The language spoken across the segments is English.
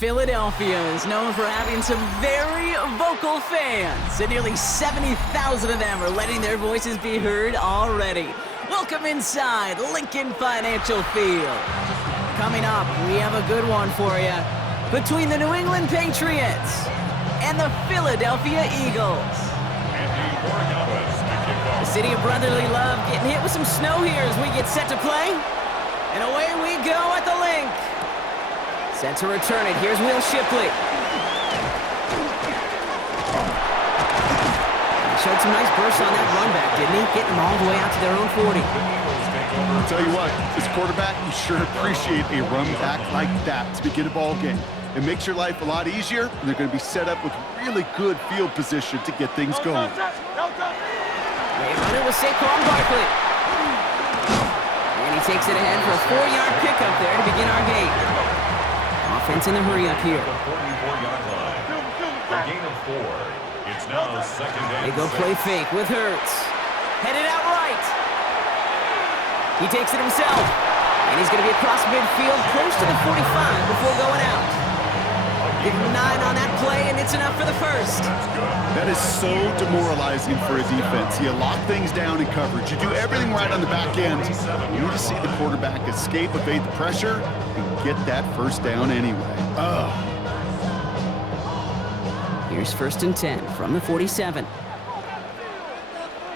Philadelphia is known for having some very vocal fans, and nearly 70,000 of them are letting their voices be heard already. Welcome inside Lincoln Financial Field. Coming up, we have a good one for you between the New England Patriots and the Philadelphia Eagles. The city of brotherly love getting hit with some snow here as we get set to play. And away we go at the link. Set to return it. Here's Will Shipley. He showed some nice bursts on that run back, didn't he? Getting them all the way out to their own 40. I'll tell you what, as a quarterback, you sure appreciate a run back like that to begin a ball game. It makes your life a lot easier, and they're going to be set up with really good field position to get things going. They run it with Saquon Barkley. And he takes it ahead for a 4-yard pickup there to begin our game. Offense in the hurry up here. The 44-yard line. For a gain of 4. It's now second and They go 6. play fake with Hurts. Headed out right. He takes it himself. And he's going to be across midfield close to the 45 before going out. Give him 9 on that play, and it's enough for the first. That is so demoralizing for a defense. You lock things down in coverage. You do everything right on the back end. You need to see the quarterback escape, evade the pressure, and get that first down anyway. Here's 1st and 10 from the 47.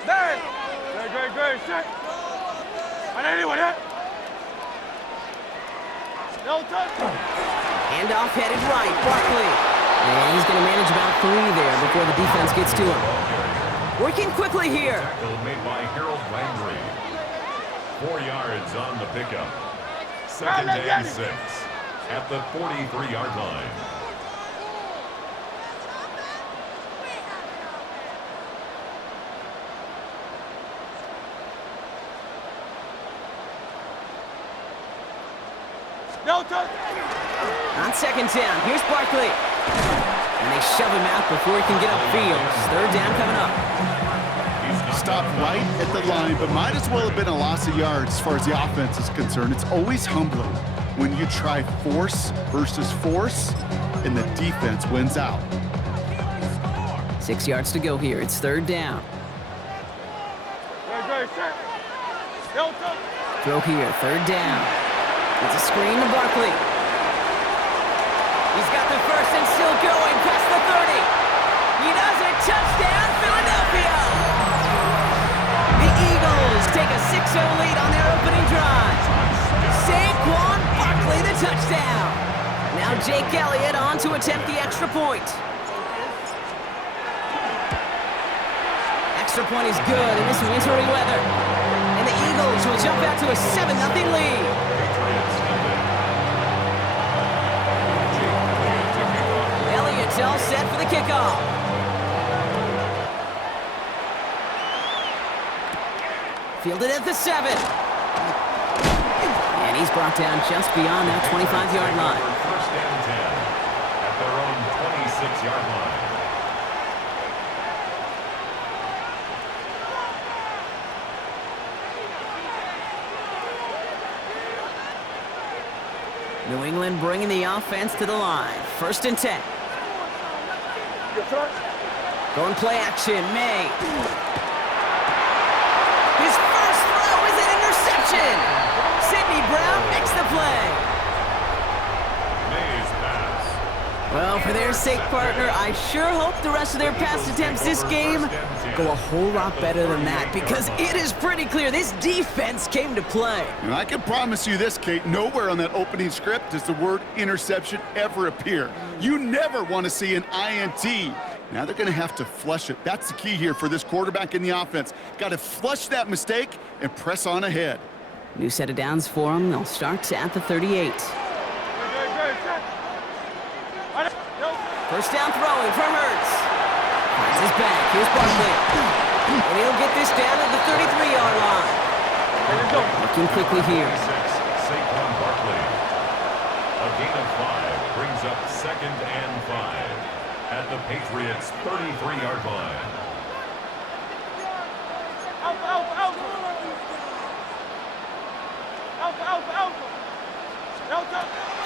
Great, shit. Handoff headed right, Barkley. And he's going to manage about 3 there before the defense gets to him. Working quickly here. Tackle made by Harold Landry. 4 yards on the pickup. Second and 6 at the 43-yard line. On 2nd down, here's Barkley. And they shove him out before he can get upfield. 3rd down coming up. Stopped right at the line, but might as well have been a loss of yards as far as the offense is concerned. It's always humbling when you try force versus force, and the defense wins out. 6 yards to go here. It's 3rd down. Throw here, 3rd down. It's a screen to Barkley. He's got the first and still going past the 30. He does it. Touchdown, Philadelphia. The Eagles take a 6-0 lead on their opening drive. Saquon Barkley, the touchdown. Now Jake Elliott on to attempt the extra point. Extra point is good in this wintry weather. And the Eagles will jump out to a 7-0 lead. Elliott's all set for the kickoff. Fielded at the 7. And he's brought down just beyond that 25-yard line. First and 10 at their own 26-yard line. New England bringing the offense to the line. 1st and 10. Going play action, May. His first throw is an interception. Sidney Brown makes the play. May's pass. Well, for their sake, partner, I sure hope the rest of their pass attempts this game go a whole lot better than that, because it is pretty clear this defense came to play. And I can promise you this, Kate, nowhere on that opening script does the word interception ever appear. You never want to see an INT. Now they're going to have to flush it. That's the key here for this quarterback in the offense. Got to flush that mistake and press on ahead. New set of downs for them. They'll start at the 38. First down throwing for Hurts. Finds his back. Here's Barkley. And he'll get this down at the 33-yard line. Looking quickly here. Saquon Barkley. A gain of 5 brings up 2nd and 5 at the Patriots' 33-yard line.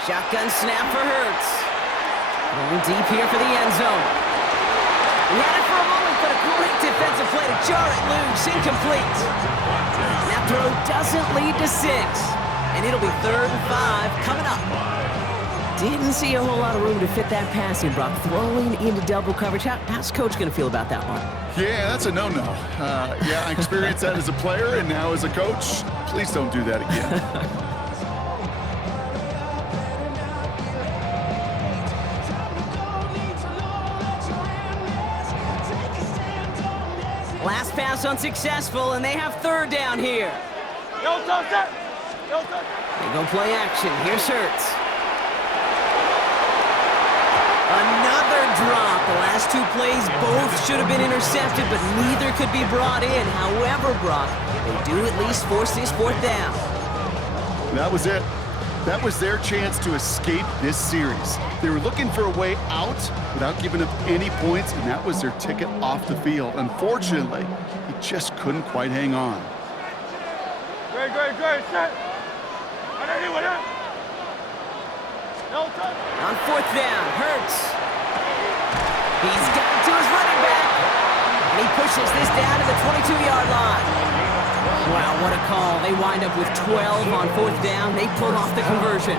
Shotgun snap for Hurts. Going deep here for the end zone. He had it for a moment, but a great defensive play to jar it loose. Incomplete. That throw doesn't lead to 6. And it'll be 3rd and 5 coming up. Didn't see a whole lot of room to fit that pass in, Brock. Throwing into double coverage. How's Coach going to feel about that one? Yeah, that's a no-no. Yeah, I experienced that as a player and now as a coach. Please don't do that again. Last pass unsuccessful, and they have 3rd down here. Yo, touch that. Yo, touch. They go play action. Here's Hurts. Another drop. The last 2 plays both should have been intercepted, but neither could be brought in. However, Brock, they do at least force this 4th down. That was it. That was their chance to escape this series. They were looking for a way out without giving up any points, and that was their ticket off the field. Unfortunately, he just couldn't quite hang on. Great, set. No touch. On 4th down, Hurts. He's got it to his running back. And he pushes this down to the 22-yard line. Wow, what a call. They wind up with 12 on 4th down. They pull off the conversion.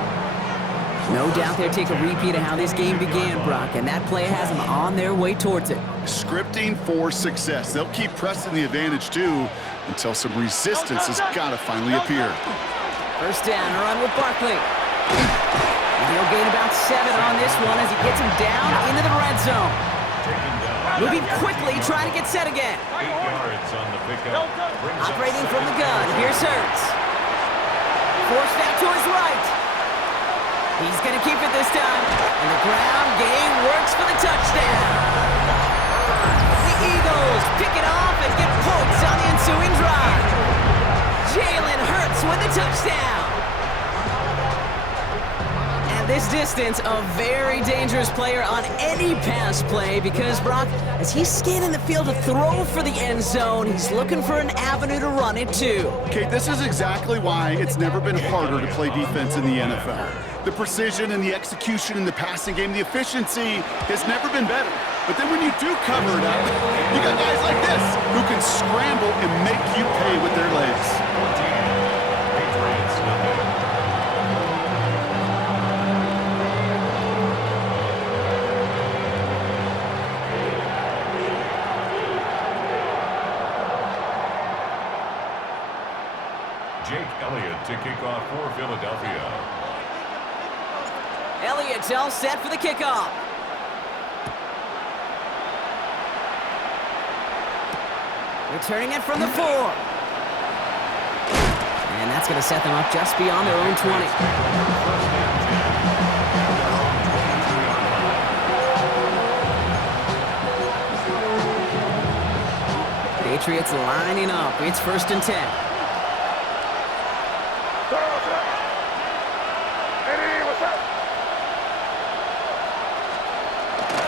No doubt they'll take a repeat of how this game began, Brock, and that play has them on their way towards it. Scripting for success. They'll keep pressing the advantage, too, until some resistance has got to finally appear. 1st down, a run with Barkley. And he'll gain about 7 on this one as he gets him down into the red zone. Moving quickly, trying to get set again. 8 yards on the pickup. Operating from the gun, here's Hurts. Forced out to his right. He's going to keep it this time. And the ground game works for the touchdown. The Eagles pick it off and get points on the ensuing drive. Jalen Hurts with the touchdown. This distance, a very dangerous player on any pass play because, Brock, as he's scanning the field to throw for the end zone, he's looking for an avenue to run it too. Kate, this is exactly why it's never been harder to play defense in the NFL. The precision and the execution in the passing game, the efficiency has never been better. But then when you do cover it up, you got guys like this who can scramble and make you pay with their legs. To kick off for Philadelphia. Elliott's all set for the kickoff. Returning it from the 4. And that's going to set them up just beyond their own 20. Patriots lining up. It's 1st and 10.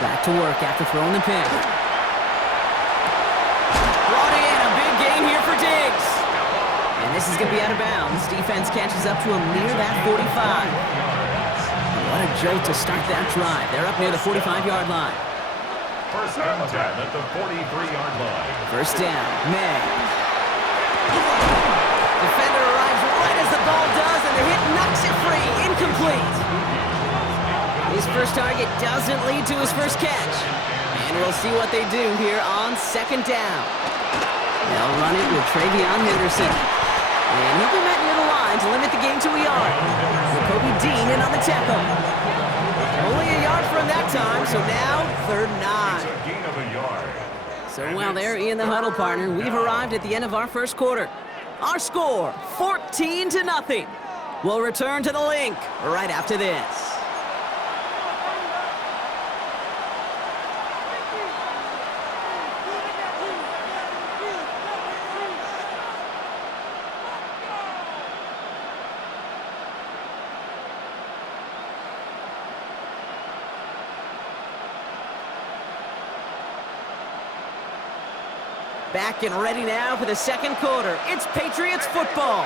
Back to work after throwing the pin. Brought in a big gain here for Diggs. And this is going to be out of bounds. Defense catches up to him near that 45. What a jolt to start that drive. They're up near the 45-yard line. 1st and 10 at the 43-yard line. 1st down, May. Defender arrives right as the ball does, and the hit knocks it free. Incomplete. His first target doesn't lead to his first catch. And we'll see what they do here on 2nd down. They'll run it with Travion Henderson. And he'll be met near the line to limit the game to a yard. Kobe Dean in on the tackle. Only a yard from that time, so now 3rd and 9. Gain of a yard. So while they're in the huddle, partner, we've arrived at the end of our 1st quarter. Our score, 14-0. We'll return to the link right after this. Back and ready now for the 2nd quarter. It's Patriots football.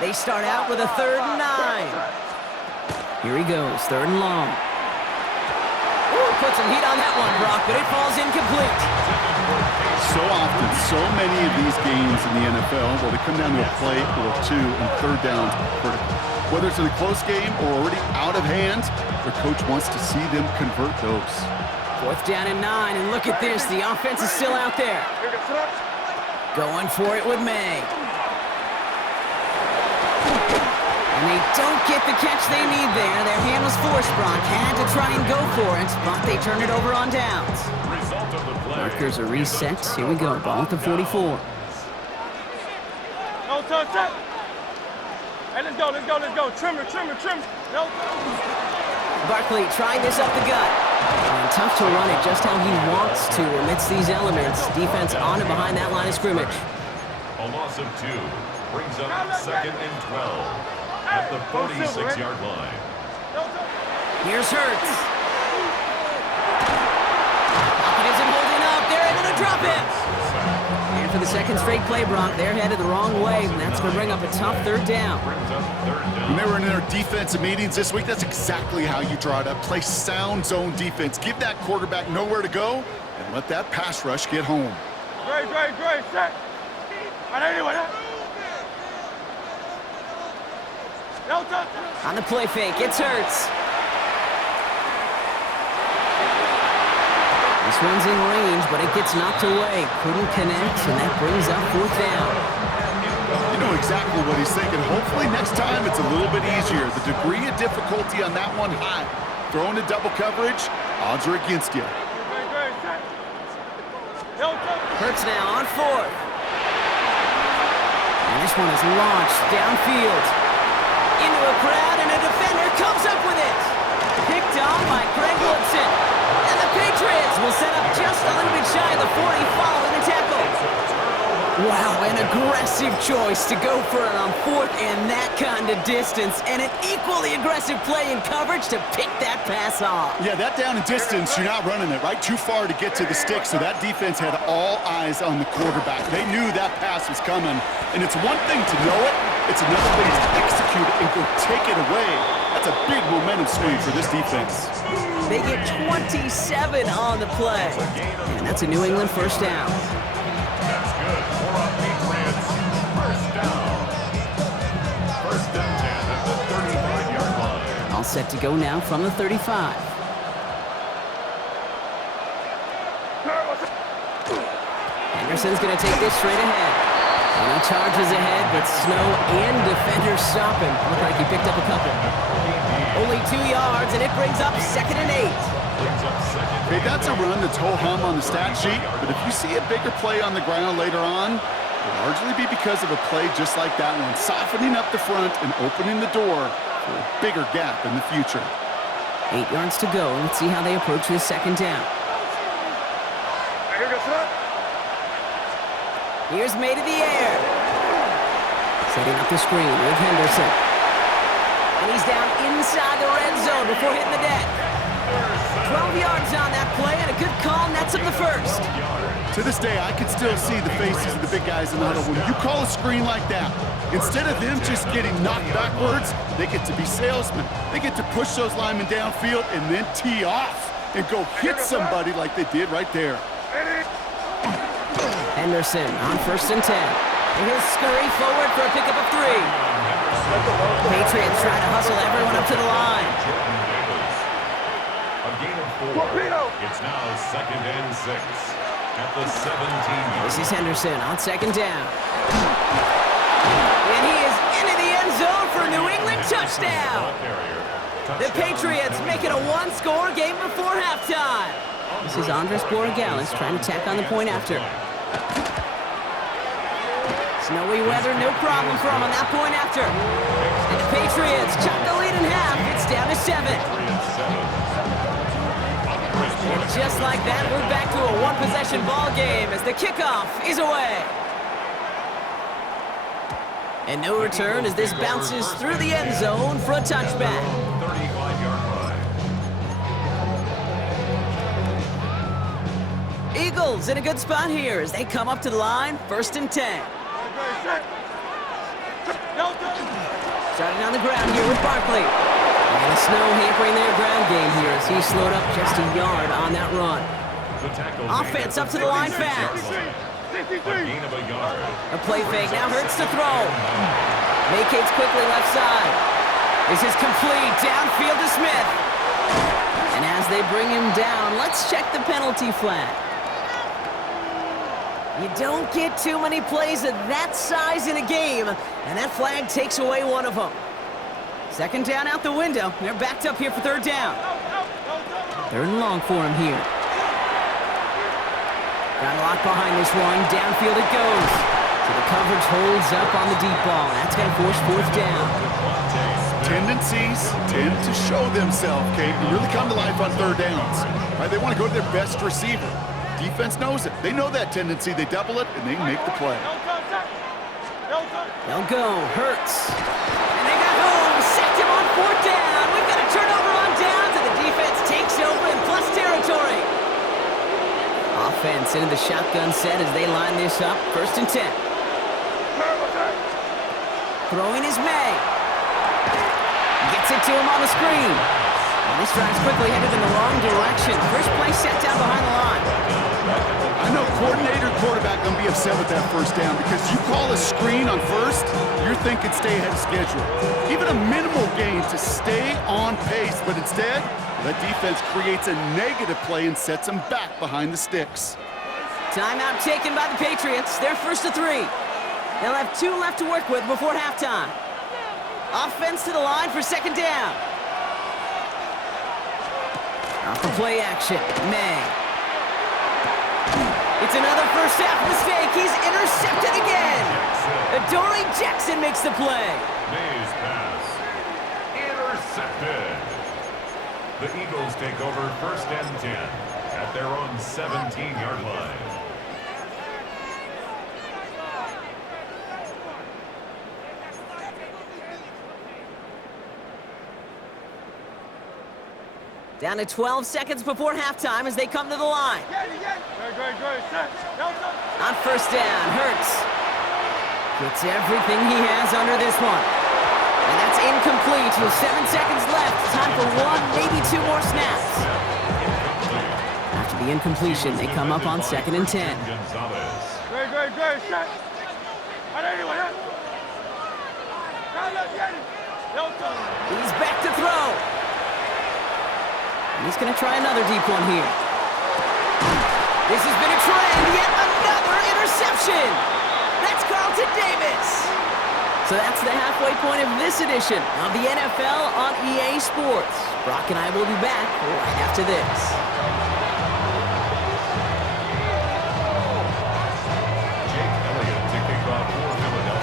They start out with a 3rd and 9. Here he goes, 3rd and long. put some heat on that one, Brock, but it falls incomplete. So often, so many of these games in the NFL, well, they come down to a play or two, and third down critical. Whether it's in a close game or already out of hand, their coach wants to see them convert those. 4th down and 9, and look at this. The offense is still out there. Going for it with May. And they don't get the catch they need there. Their hand was forced, Brock. Had to try and go for it, but they turn it over on downs. Markers are reset. Here we go. Ball at the 44. No touch, touch. Hey, let's go, let's go, let's go. Trimmer, trimmer, trimmer. No touch. Barkley trying this up the gut. And tough to run it just how he wants to amidst these elements. Defense on and behind that line of scrimmage. A loss of 2 brings up 2nd and 12 at the 46-yard line. Here's Hurts. Pocket isn't holding up. They're able to drop it. And for the second straight play, Brock, they're headed the wrong way, and that's going to bring up a tough 3rd down. When they were in their defensive meetings this week, that's exactly how you draw it up. Play sound zone defense. Give that quarterback nowhere to go, and let that pass rush get home. Great, great, great. Set. Anyway. No touch. On the play fake, it's Hurts. This one's in range, but it gets knocked away. Couldn't connect, and that brings up 4th down. You know exactly what he's thinking. Hopefully next time it's a little bit easier. The degree of difficulty on that one high. Throwing to double coverage, odds are against you. Great, great, set. No touch. Hurts now on 4th. And this one is launched downfield. Into a crowd, and a defender comes up with it. Picked off by Greg Woodson. And the Patriots will set up just a little bit shy of the 40 following the tackle. Wow, an aggressive choice to go for it on 4th and that kind of distance. And an equally aggressive play in coverage to pick that pass off. Yeah, that down and distance, you're not running it, right? Too far to get to the stick, so that defense had all eyes on the quarterback. They knew that pass was coming. And it's one thing to know it, it's another thing to execute it and go take it away. That's a big momentum swing for this defense. They get 27 on the play. And that's a New England 1st down. That's good for a Patriots 1st down. 1st and 10 at the 35-yard line. All set to go now from the 35. Henderson's going to take this straight ahead. And he charges ahead, but Snow and defenders stop him. Looked like he picked up a couple. Only 2 yards, and it brings up 2nd and 8. Okay, that's a run that's ho-hum on the stat sheet, but if you see a bigger play on the ground later on, it'll largely be because of a play just like that one, softening up the front and opening the door for a bigger gap in the future. 8 yards to go. Let's see how they approach this 2nd down. Here goes up. Here's May to the air. Setting up the screen with Henderson. And he's down inside the red zone before hitting the deck. 12 yards on that play, and a good call nets him the 1st. To this day, I can still see the faces of the big guys in the huddle. When you call a screen like that, instead of them just getting knocked backwards, they get to be salesmen. They get to push those linemen downfield and then tee off and go hit somebody like they did right there. Henderson on 1st and 10. And he'll scurry forward for a pickup of 3. Patriots trying to hustle everyone up to the line. A gain of 4. It's now 2nd and 6 at the 17. This is Henderson on 2nd down. And he is into the end zone for a New England touchdown. The Patriots make it a 1-score game before halftime. This is Andres Borregales trying to tack on the point after. Snowy weather, no problem for him on that point after. And the Patriots chop the lead in half. It's down to 7. And just like that, we're back to a one-possession ball game as the kickoff is away. And no return as this bounces through the end zone for a touchback. 35-yard line. Eagles in a good spot here as they come up to the line, 1st and 10. Starting on the ground here with Barkley. And the snow hampering their ground game here as he slowed up just a yard on that run. Offense up to the line fast. A play fake, now Hurts to throw. Vacates quickly left side. This is complete, downfield to Smith. And as they bring him down, let's check the penalty flag. You don't get too many plays of that size in a game, and that flag takes away one of them. Second down out the window. They're backed up here for third down. Third and long for him here. Got a lock behind this one. Downfield it goes. So the coverage holds up on the deep ball. That's going to force fourth down. Tendencies tend to show themselves, Kate, and really come to life on third downs. Right? They want to go to their best receiver. Defense knows it. They know that tendency. They double it, and they make the play. They'll go. Hurts. And they got home. Sacked him on fourth down. We've got a turnover on downs, and the defense takes over in plus territory. Offense into the shotgun set as they line this up. First and 10. Throwing is May. Gets it to him on the screen. And this drive's quickly headed in the wrong direction. First play set down behind the line. I know coordinator quarterback going to be upset with that first down because you call a screen on first, you're thinking stay ahead of schedule. Even a minimal gain to stay on pace, but instead, that defense creates a negative play and sets them back behind the sticks. Timeout taken by the Patriots. They're first to 3. They'll have 2 left to work with before halftime. Offense to the line for second down. Off the play action, May. It's another first half mistake. He's intercepted again. Adoree Jackson makes the play. May's pass. Intercepted. The Eagles take over first and 10 at their own 17-yard line. Down to 12 seconds before halftime as they come to the line. On first down, Hurts gets everything he has under this one. And that's incomplete with 7 seconds left. Time for 1, maybe 2 more snaps. After the incompletion, they come up on second and 10. He's back to throw. And he's going to try another deep one here. This has been a trend. Yet another interception. That's Carlton Davis. So that's the halfway point of this edition of the NFL on EA Sports. Brock and I will be back right after this.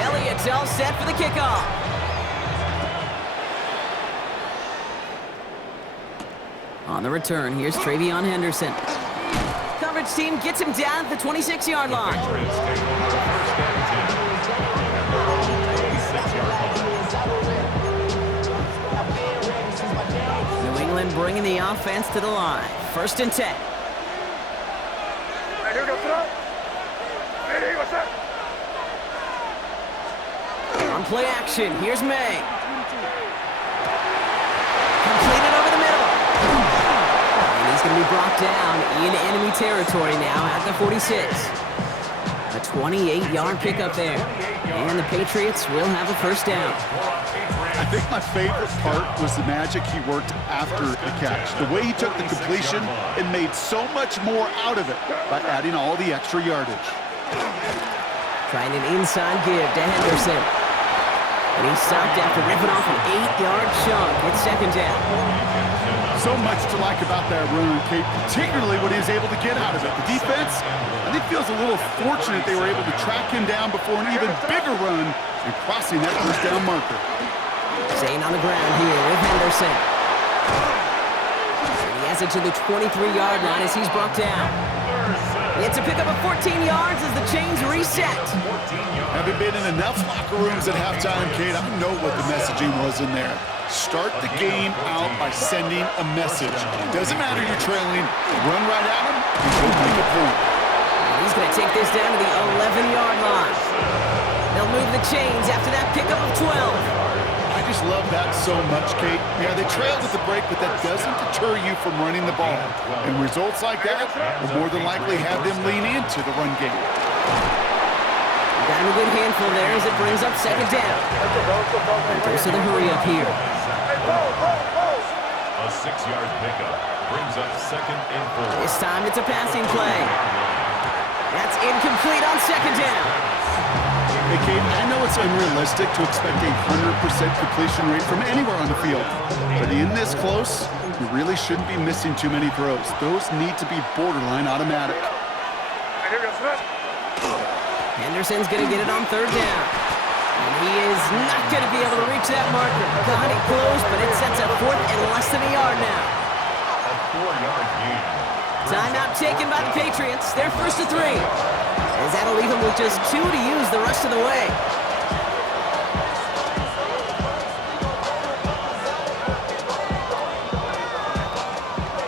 Elliott's all set for the kickoff. On the return, here's Travion Henderson. Coverage team gets him down at the 26-yard line. New England bringing the offense to the line. First and 10. On play action, here's May. Completed over the middle. And he's going to be brought down in enemy territory now at the 46. A 28-yard pickup there. And the Patriots will have a first down. I think my favorite part was the magic he worked after the catch. The way he took the completion and made so much more out of it by adding all the extra yardage. Trying an inside give to Henderson. And he's stopped after ripping off an 8-yard chunk. It's second down. So much to like about that run, Kate, particularly what he was able to get out of it. The defense, I think, feels a little fortunate they were able to track him down before an even bigger run and crossing that first down marker. Staying on the ground here with Henderson. And he has it to the 23-yard line as he's brought down. It's a pickup of 14 yards as the chains reset. Having been in enough locker rooms at halftime, Kate, I know what the messaging was in there. Start the game out by sending a message. Doesn't matter you're trailing, run right at him and go make a point. And he's going to take this down to the 11-yard line. They'll move the chains after that pickup of 12. I always love that so much, Kate. Yeah, they trailed at the break, but that doesn't deter you from running the ball. And results like that will more than likely have them lean into the run game. Got him a good handful there as it brings up second down. Goes to the hurry up here. A 6-yard pickup brings up second and 4. This time it's a passing play. That's incomplete on second down. Hey, Kate, I know it's unrealistic to expect a 100% completion rate from anywhere on the field. But in this close, you really shouldn't be missing too many throws. Those need to be borderline automatic. Henderson's going to get it on third down. And he is not going to be able to reach that marker. Got it close, but it sets up fourth and less than a yard now. A 4-yard gain. Timeout taken by the Patriots. They're first to 3. As that'll leave them with just 2 to use the rest of the way.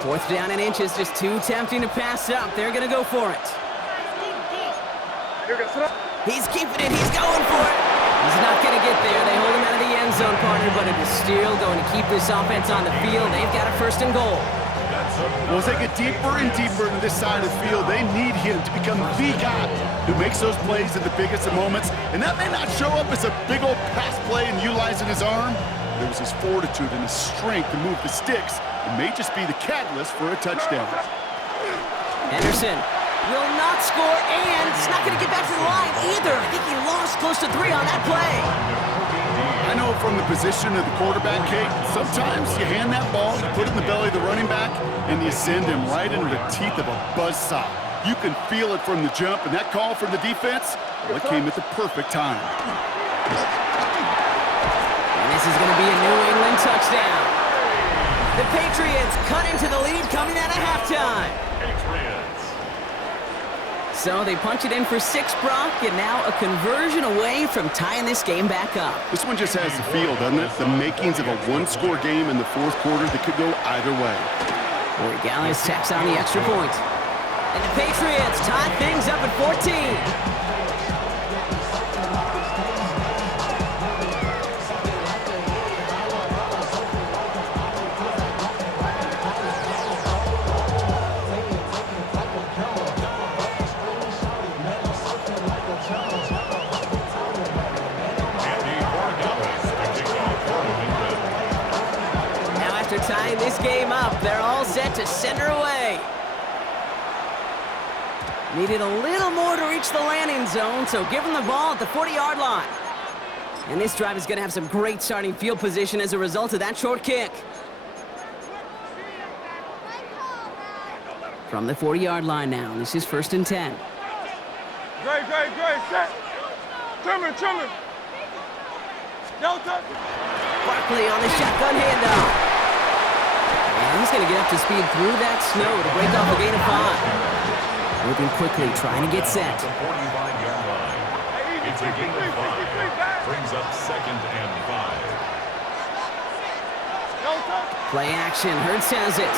Fourth down and inches, just too tempting to pass up. They're going to go for it. He's keeping it. He's going for it. He's not going to get there. They hold him out of the end zone, partner, but it is still going to keep this offense on the field. They've got a first and goal. Well, as they get deeper and deeper into this side of the field, they need him to become the guy who makes those plays at the biggest of moments. And that may not show up as a big old pass play and utilizing his arm. It was his fortitude and his strength to move the sticks. It may just be the catalyst for a touchdown. Henderson will not score, and it's not going to get back to the line either. I think he lost close to 3 on that play. I know from the position of the quarterback, Kate, sometimes you hand that ball, you put it in the belly of the running back, and you send him right into the teeth of a buzzsaw. You can feel it from the jump, and that call from the defense, well, it came at the perfect time. And this is going to be a New England touchdown. The Patriots cut into the lead coming out of halftime. Patriots. So they punch it in for 6, Brock, and now a conversion away from tying this game back up. This one just has the feel, doesn't it? The makings of a one-score game in the fourth quarter that could go either way. Corey Gallis tacks on the extra point. And the Patriots tie things up at 14. Tying this game up, they're all set to send her away. Needed a little more to reach the landing zone, so give them the ball at the 40-yard line. And this drive is going to have some great starting field position as a result of that short kick. From the 40-yard line now, this is 1st and 10. Great, set. Trimmer. Delta. Barkley on the shotgun handoff. And he's going to get up to speed through that snow to break off a gain of 5. Moving quickly, trying to get set. The 45-yard line. It's a gain of 5. Brings up second and 5. Play action. Hurts has it.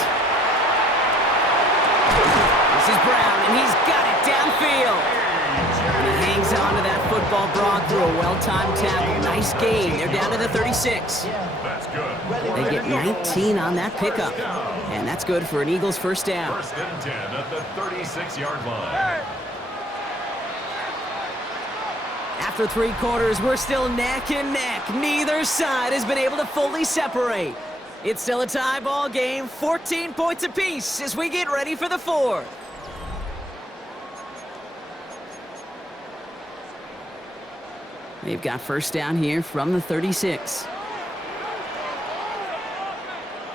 This is Brown, and he's got it downfield. And he hangs on to that football, Brock, through a well-timed tackle. Nice gain. They're down to the 36. That's good. They get 19 on that pickup. And that's good for an Eagles first down. 1st and 10 at the 36-yard line. After 3 quarters, we're still neck and neck. Neither side has been able to fully separate. It's still a tie ball game, 14 points apiece as we get ready for the 4th. They've got first down here from the 36.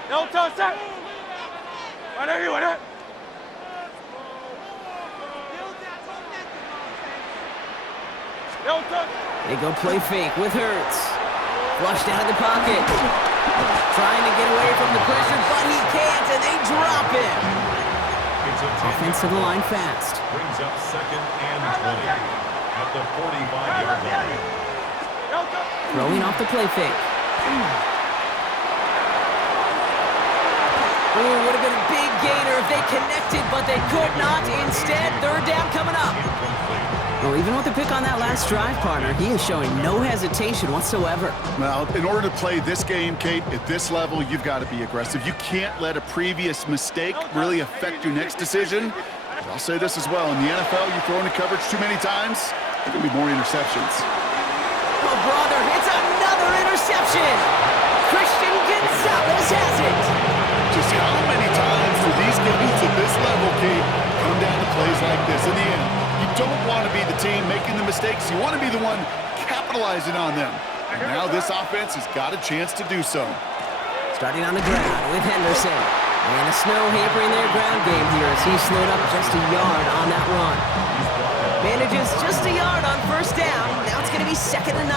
Delta, set. They go play fake with Hurts. Flushed out of the pocket. Trying to get away from the pressure, but he can't, and they drop him. Offense to the line fast. Brings up second and 20 at the 45-yard line. Throwing off the play fake. Ooh, would have been a big gainer if they connected, but they could not. Instead, third down coming up. Well, even with the pick on that last drive, partner, he is showing no hesitation whatsoever. Well, in order to play this game, Kate, at this level, you've got to be aggressive. You can't let a previous mistake really affect your next decision. But I'll say this as well. In the NFL, you throw into coverage too many times, there can be more interceptions. Oh, brother, it's another interception. Christian Gonzalez has it. Just how many times do these games at this level, Kate, come down to plays like this? In the end, you don't want to be the team making the mistakes. You want to be the one capitalizing on them. And now this offense has got a chance to do so. Starting on the ground with Henderson. And the snow hampering their ground game here as he slowed up just a yard on that run. Manages just a yard on first down. Now it's going to be 2nd and 9.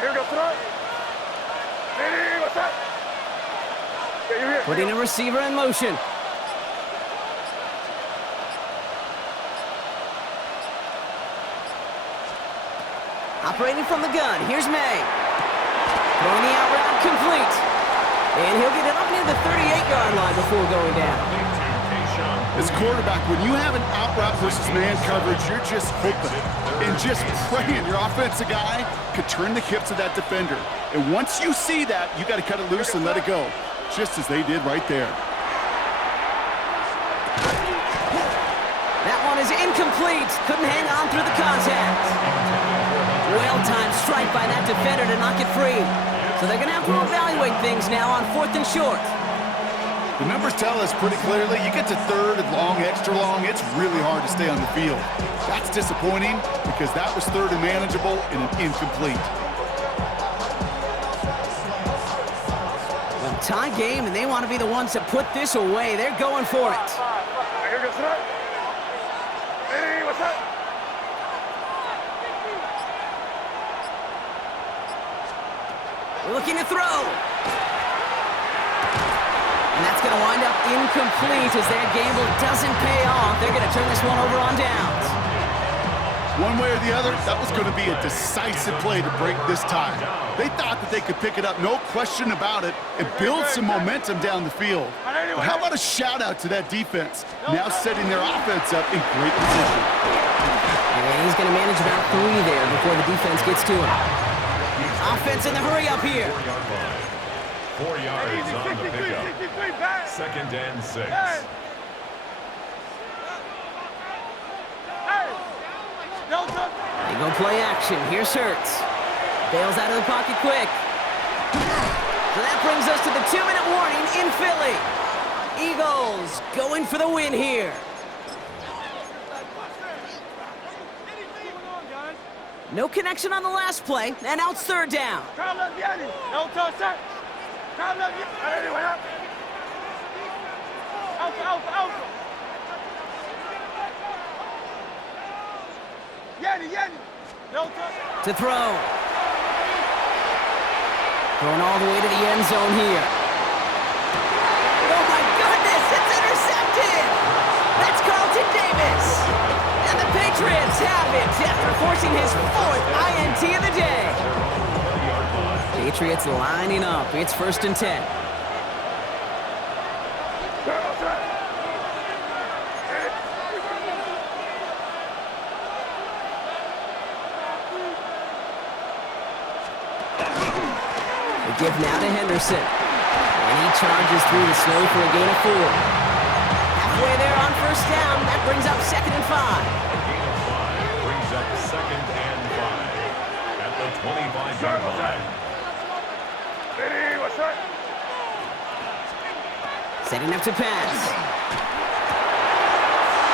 Here we go, front. Hey, what's up? Yeah, you're here. Putting a receiver in motion. Operating from the gun, here's May. Throwing the out route complete. And he'll get it up near the 38-yard line before going down. As quarterback, when you have an out route versus man coverage, you're just hoping and just praying your offensive guy could turn the hips of that defender. And once you see that, you got to cut it loose and let it go, just as they did right there. That one is incomplete. Couldn't hang on through the contact. Well-timed strike by that defender to knock it free. So they're going to have to evaluate things now on 4th and short. The numbers tell us pretty clearly, you get to 3rd and long, extra long, it's really hard to stay on the field. That's disappointing because that was 3rd and manageable and an incomplete. Well, tie game, and they want to be the ones that put this away. They're going for it. Here goes front. Hey, what's up? Looking to throw. And that's going to wind up incomplete as that gamble doesn't pay off. They're going to turn this one over on downs. One way or the other, that was going to be a decisive play to break this tie. They thought that they could pick it up, no question about it, and build some momentum down the field. But how about a shout-out to that defense, now setting their offense up in great position. And he's going to manage about 3 there before the defense gets to him. Offense in the hurry up here. 4 yards on the pickup. 2nd and 6. They go play action. Here's Hurts. Bails out of the pocket quick. So that brings us to the 2-minute warning in Philly. Eagles going for the win here. No connection on the last play, and now it's 3rd down. To throw. Throwing all the way to the end zone here. Oh my goodness, it's intercepted! That's Carlton Davis. And the Patriots have it after forcing his 4th INT of the day. Patriots lining up. It's 1st and 10. They give now to Henderson. And he charges through the snow for a gain of 4. Halfway there on 1st down. That brings up 2nd and 5. A gain of 5 brings up 2nd and 5 at the 25-yard line. Setting up to pass.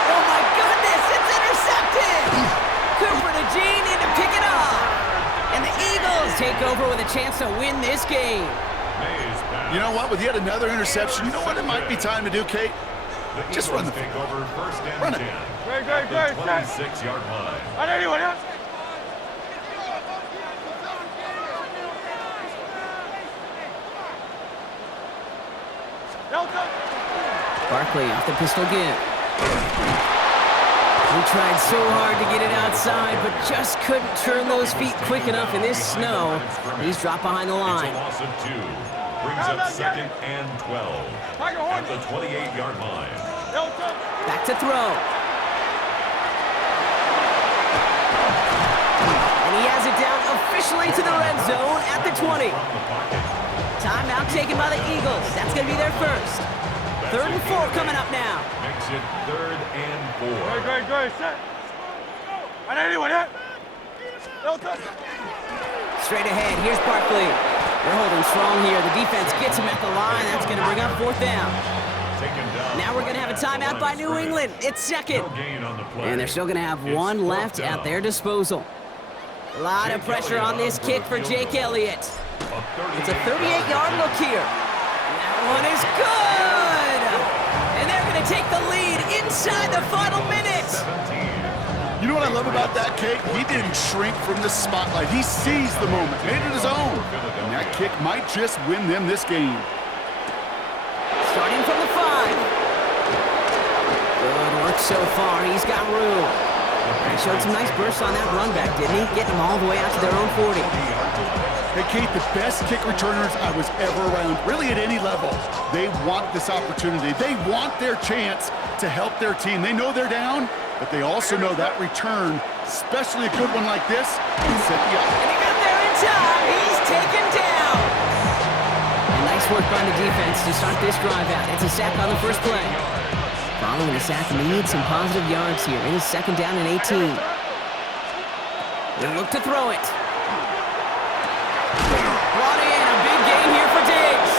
Oh my goodness, it's intercepted! Cooper to Gene in to pick it up. And the Eagles take over with a chance to win this game. You know what? With yet another interception, you know what it might be time to do, Kate? Just run the take over 1st and Run 10 it. at the 26-yard line. Barkley off the pistol give. He tried so hard to get it outside, but just couldn't turn those feet quick enough in this snow. He's dropped behind the It's a line. loss of 2. brings up second and 12 at the 28-yard line. Back to throw. And he has it down officially to the red zone at the 20. Timeout taken by the Eagles. That's going to be their first. 3rd and 4 coming up now. Makes it 3rd and 4. Great, set. I need anyone yet? Straight ahead, here's Barkley. They're holding strong here. The defense gets him at the line. That's going to bring up 4th down. Now we're going to have a timeout by New England. It's second. And they're still going to have one left at their disposal. A lot of pressure on this kick for Jake Elliott. It's a 38-yard look here. That one is good! And they're going to take the lead inside the final minute. You know what I love about that, Kate? He didn't shrink from the spotlight. He seized the moment, made it his own. And that kick might just win them this game. Starting from the 5. Good work so far. He's got room. He showed some nice bursts on that run back, didn't he? Getting them all the way out to their own 40. Hey, Kate, the best kick returners I was ever around, really at any level. They want this opportunity. They want their chance to help their team. They know they're down, but they also know that return, especially a good one like this, can set the up. And he got there in time. He's taken down. And nice work by the defense to start this drive out. It's a sack on the first play. Following the sack, needs some positive yards here. It is 2nd down and 18. They'll look to throw it. Brought in a big gain here for Diggs.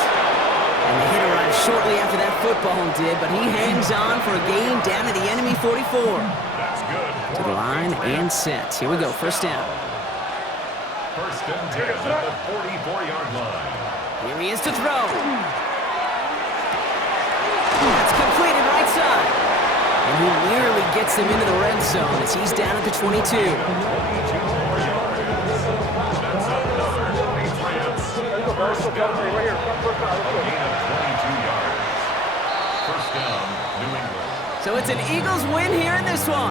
And the hit arrived shortly after that football did, but he hangs on for a gain down to the enemy 44. That's good. To the line and set. Here we go, 1st down. 1st and 10 at the 44-yard line. Here he is to throw. That's completed right side. And he nearly gets them into the red zone as he's down at the 22. 22 more yards. That's another Patriots. 1st down. A gain of 22 yards. 1st down, New England. So it's an Eagles win here in this one.